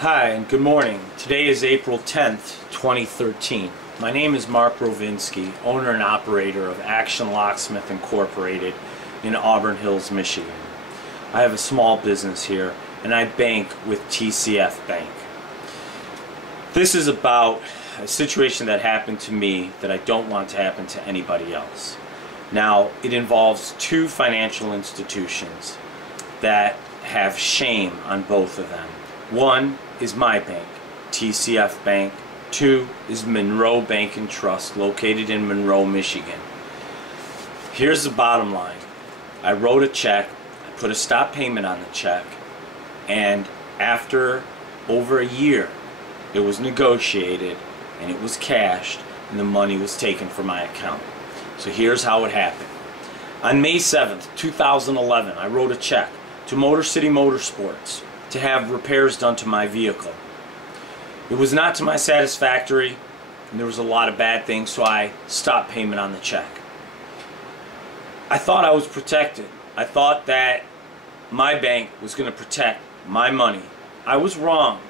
Hi and good morning. Today is April 10th, 2013. My name is Mark Rovinsky, owner and operator of Action Locksmith Incorporated in Auburn Hills, Michigan. I have a small business here and I bank with TCF Bank. This is about a situation that happened to me that I don't want to happen to anybody else. Now, it involves two financial institutions that have shame on both of them. One is my bank, TCF Bank. Two is Monroe Bank Trust, located in Monroe, Michigan. Here's the bottom line. I wrote a check, I put a stop payment on the check, and after over a year, it was negotiated and it was cashed and the money was taken from my account. So here's how it happened. On May 7th, 2011, I wrote a check to Motor City Motorsports to have repairs done to my vehicle. It was not to my satisfactory and there was a lot of bad things, so I stopped payment on the check. I thought I was protected. I thought that my bank was going to protect my money. I was wrong.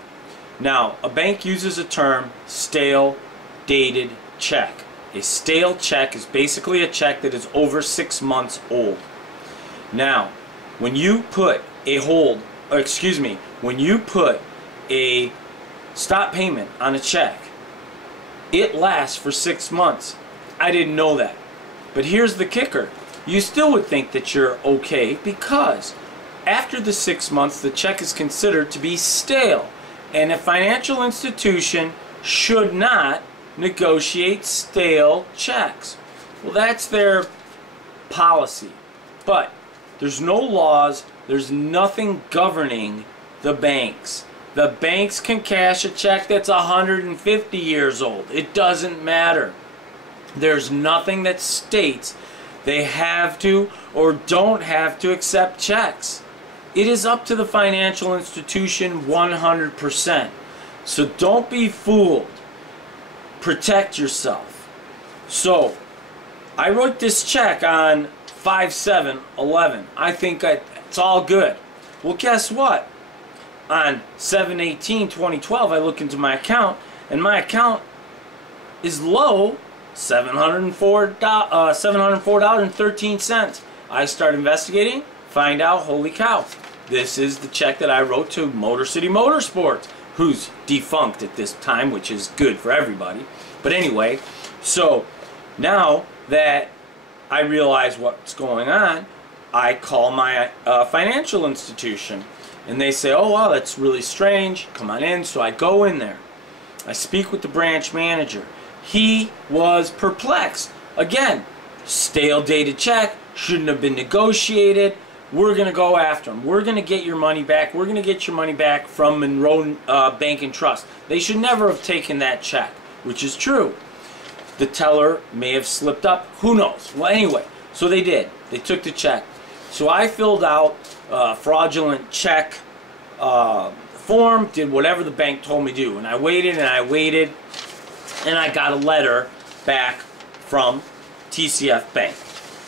Now, a bank uses a term, stale, dated check. A stale check is basically a check that is over 6 months old. Now, when you put a when you put a stop payment on a check, it lasts for 6 months. I didn't know that. But here's the kicker. You still would think that you're okay because after the 6 months, the check is considered to be stale. And a financial institution should not negotiate stale checks. Well, that's their policy. But there's no laws, there's nothing governing the banks. The banks can cash a check that's 150 years old. It doesn't matter. There's nothing that states they have to or don't have to accept checks. It is up to the financial institution 100%. So don't be fooled. Protect yourself. So, I wrote this check on 5/7/11. I think it's all good. Well, guess what? On 7/18/2012, I look into my account, and my account is low, $704.13. I start investigating, find out, holy cow, this is the check that I wrote to Motor City Motorsports, who's defunct at this time, which is good for everybody. But anyway, so now that I realize what's going on, I call my financial institution, and they say, oh wow, that's really strange, come on in. So I go in there, I speak with the branch manager. He was perplexed. Again, stale dated check, shouldn't have been negotiated. We're going to go after them. We're going to get your money back. We're going to get your money back from Monroe Bank Trust. They should never have taken that check, which is true. The teller may have slipped up. Who knows? Well, anyway, so they did. They took the check. So I filled out a fraudulent check form, did whatever the bank told me to do. And I waited and I waited, and I got a letter back from TCF Bank.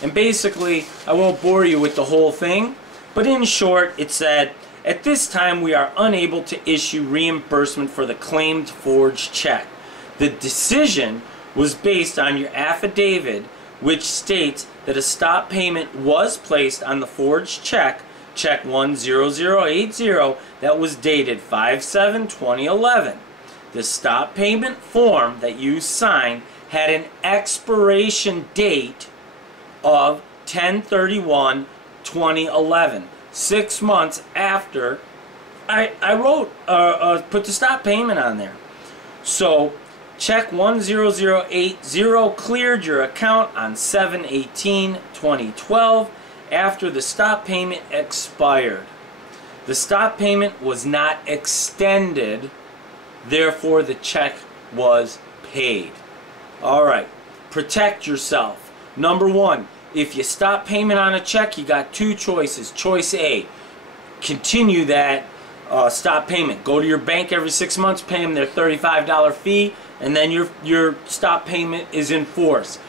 And basically, I won't bore you with the whole thing, but in short, it said, at this time we are unable to issue reimbursement for the claimed forged check. The decision was based on your affidavit, which states that a stop payment was placed on the forged check, check 10080, that was dated 5/7/2011. The stop payment form that you signed had an expiration date of 10/31/2011, 6 months after I put the stop payment on there. So check 10080 cleared your account on 7/18/2012 after the stop payment expired. The stop payment was not extended, therefore the check was paid. Alright, protect yourself. Number one, if you stop payment on a check, you got two choices. Choice A, continue that stop payment. Go to your bank every 6 months, pay them their $35 fee, and then your stop payment is in force.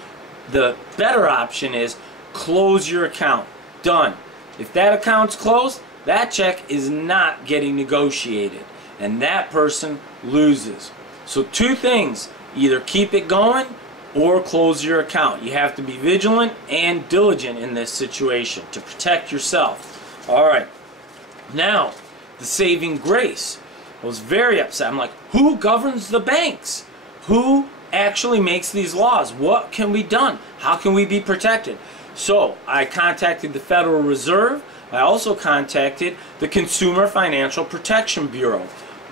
The better option is close your account. Done. If that account's closed, that check is not getting negotiated. and that person loses. So two things: either keep it going or close your account. You have to be vigilant and diligent in this situation to protect yourself. All right. Now, the saving grace. I was very upset. I'm like, who governs the banks? Who actually makes these laws? What can be done? How can we be protected? So I contacted the Federal Reserve. I also contacted the Consumer Financial Protection Bureau.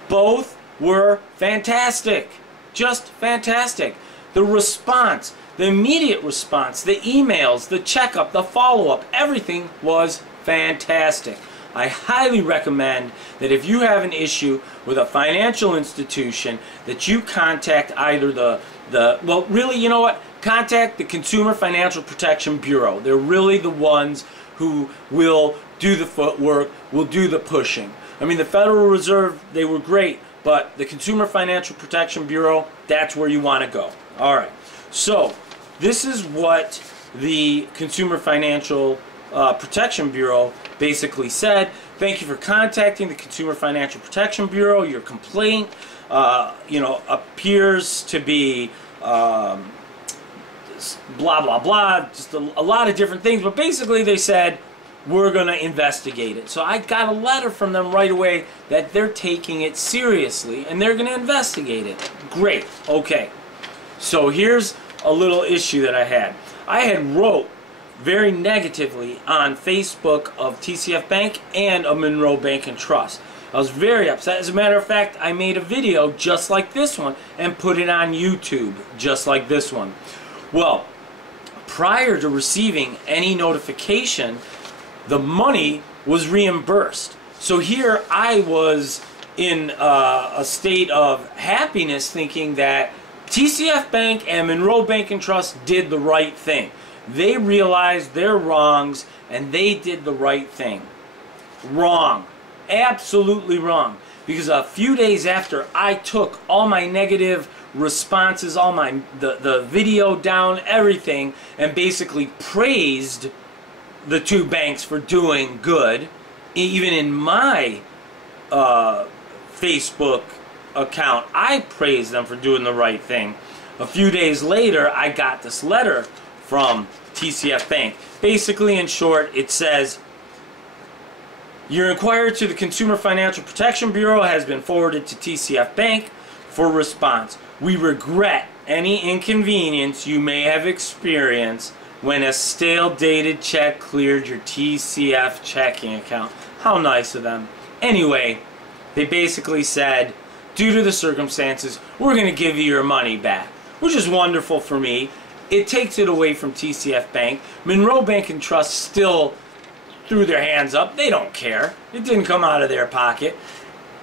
Both were fantastic. Just fantastic. The response, the immediate response, the emails, the checkup, the follow-up, everything was fantastic. I highly recommend that if you have an issue with a financial institution, that you contact either well, really, you know what? Contact the Consumer Financial Protection Bureau. They're really the ones who will do the footwork, will do the pushing. I mean, the Federal Reserve, they were great, but the Consumer Financial Protection Bureau, that's where you want to go. All right. So, this is what the Consumer Financial Protection Bureau basically said. Thank you for contacting the Consumer Financial Protection Bureau. Your complaint, appears to be blah blah blah, just a lot of different things. But basically, they said we're going to investigate it. So I got a letter from them right away that they're taking it seriously and they're going to investigate it. Great. Okay. So here's a little issue that I had. I had wrote very negatively on Facebook of TCF Bank and of Monroe Bank Trust. I was very upset. As a matter of fact, I made a video just like this one and put it on YouTube just like this one. Well, prior to receiving any notification, the money was reimbursed. So here I was in a state of happiness, thinking that TCF Bank and Monroe Bank Trust did the right thing. They realized their wrongs and they did the right thing. Wrong. Absolutely wrong. Because a few days after I took all my negative responses, all the video down, everything, and basically praised the two banks for doing good, even in my Facebook account, I praised them for doing the right thing. A few days later, I got this letter from TCF Bank. Basically, in short, it says, your inquiry to the Consumer Financial Protection Bureau has been forwarded to TCF Bank for response. We regret any inconvenience you may have experienced when a stale dated check cleared your TCF checking account. How nice of them. Anyway, they basically said, due to the circumstances, we're going to give you your money back, which is wonderful for me. It takes it away from TCF Bank. Monroe Bank Trust still threw their hands up. They don't care. It didn't come out of their pocket.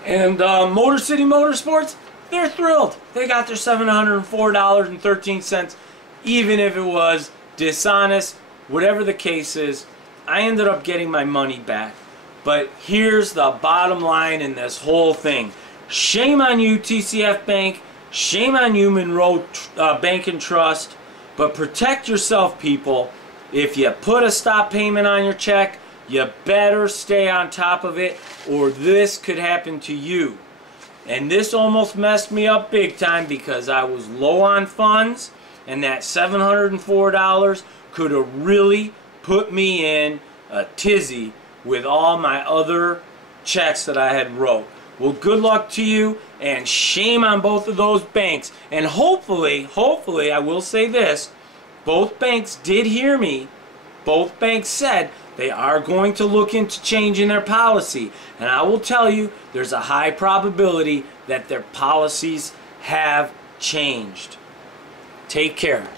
And Motor City Motorsports, they're thrilled. They got their $704.13, even if it was dishonest, whatever the case is. I ended up getting my money back. But here's the bottom line in this whole thing. Shame on you, TCF Bank. Shame on you, Monroe Bank Trust. But protect yourself, people. If you put a stop payment on your check, you better stay on top of it, or this could happen to you. And this almost messed me up big time because I was low on funds, and that $704 could have really put me in a tizzy with all my other checks that I had wrote. Well, good luck to you, and shame on both of those banks. And hopefully, I will say this, both banks did hear me. Both banks said they are going to look into changing their policy. And I will tell you, there's a high probability that their policies have changed. Take care.